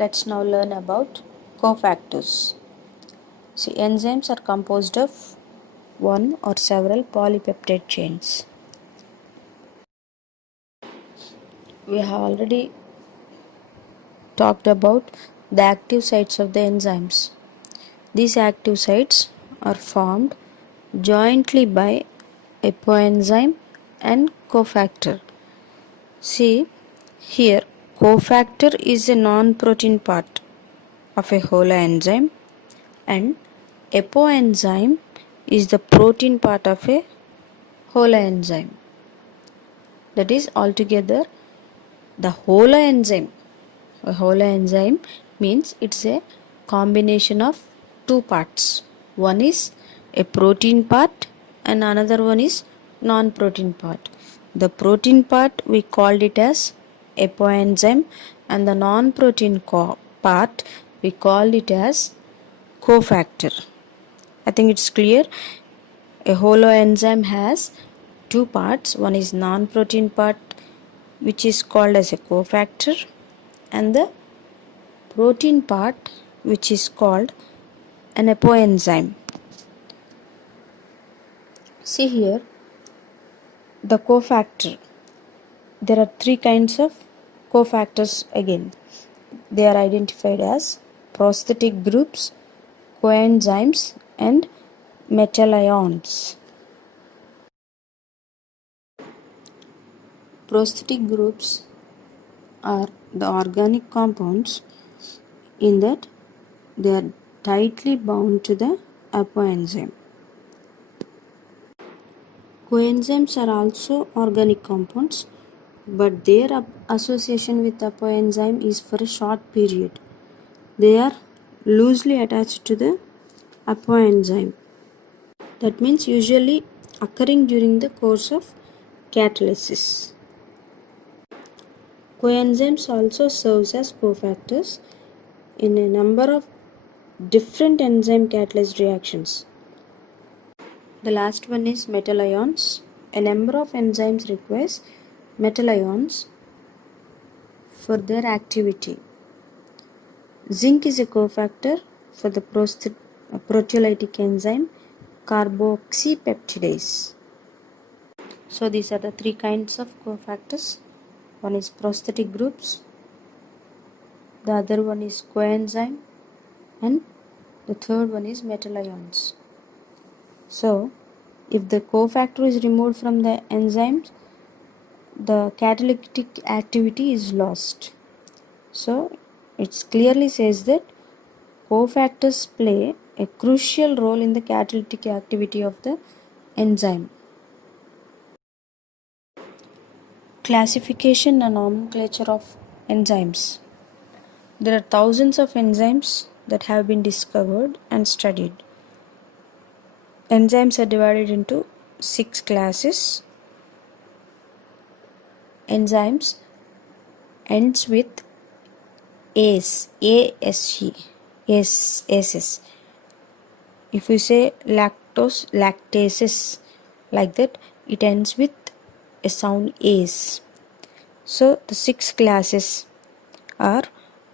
Let's now learn about cofactors. See, enzymes are composed of one or several polypeptide chains. We have already talked about the active sites of the enzymes. These active sites are formed jointly by apoenzyme and cofactor. See, here cofactor is a non-protein part of a holoenzyme and apoenzyme is the protein part of a holoenzyme. That is altogether the holoenzyme. A holoenzyme means it's a combination of two parts. One is a protein part and another one is non-protein part. The protein part we called it as apoenzyme and the non-protein part we called it as cofactor. I think it's clear. A holoenzyme has two parts. One is non-protein part which is called as a cofactor and the protein part which is called an apoenzyme. See here the cofactor. There are three kinds of cofactors again. They are identified as prosthetic groups, coenzymes and metallions. Prosthetic groups are the organic compounds in that they are tightly bound to the apoenzyme. Coenzymes are also organic compounds, but their association with apoenzyme is for a short period. They are loosely attached to the apoenzyme. That means usually occurring during the course of catalysis. Coenzymes also serves as cofactors in a number of different enzyme catalyzed reactions. The last one is metallions. A number of enzymes requires metallions for their activity. Zinc is a cofactor for the proteolytic enzyme carboxypeptidase. So these are the three kinds of cofactors. One is prosthetic groups, the other one is coenzyme, and the third one is metallions. So if the cofactor is removed from the enzymes, the catalytic activity is lost. So it clearly says that cofactors play a crucial role in the catalytic activity of the enzyme. Classification and nomenclature of enzymes. There are thousands of enzymes that have been discovered and studied. Enzymes are divided into 6 classes. Enzymes ends with ACE, ACE. If we say lactose, lactases, like that, it ends with a sound ACE. So the 6 classes are: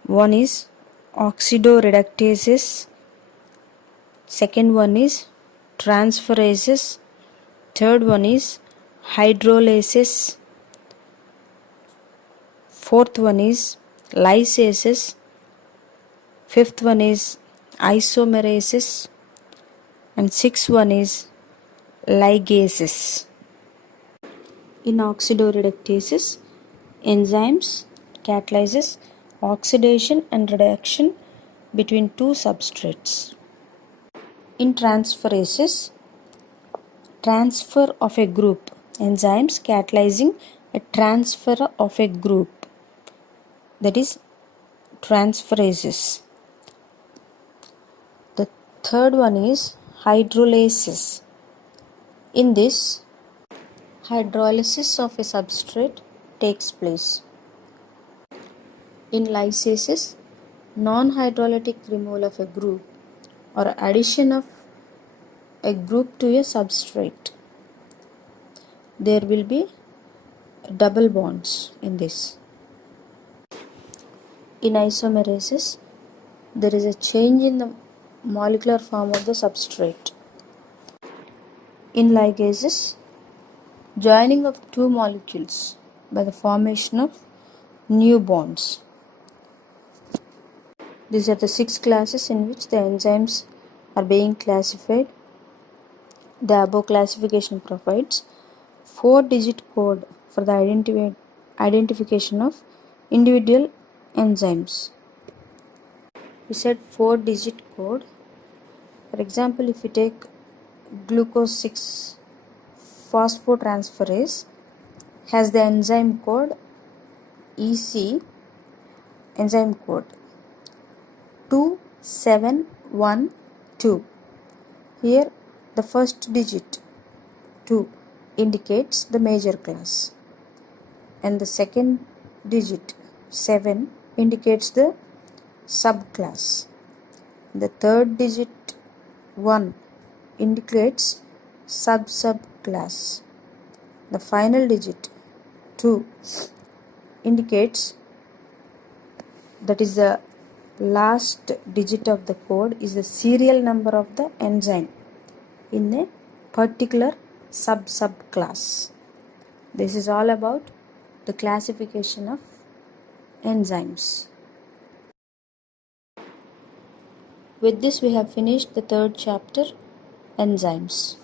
one is oxidoreductases, second one is transferases, third one is hydrolases, fourth one is lysases, fifth one is isomerases, and sixth one is ligases. In oxidoreductases, enzymes catalyzes oxidation and reduction between two substrates. In transferases, transfer of a group, enzymes catalyzing a transfer of a group, that is transferases. The third one is hydrolases. In this, hydrolysis of a substrate takes place. In lysases, non-hydrolytic removal of a group or addition of a group to a substrate. There will be double bonds in this. In isomerases, there is a change in the molecular form of the substrate. In ligases, joining of two molecules by the formation of new bonds. These are the 6 classes in which the enzymes are being classified. The above classification provides 4-digit code for the identification of individual enzymes. We said 4-digit code. For example, if you take glucose 6 phosphotransferase has the enzyme code EC, enzyme code 2712. Here the first digit 2 indicates the major class and the second digit 7 indicates the subclass. The third digit 1 indicates subclass. The final digit 2 indicates, that is the last digit of the code is the serial number of the enzyme in a particular subclass. This is all about the classification of enzymes. With this we have finished the 3rd chapter, enzymes.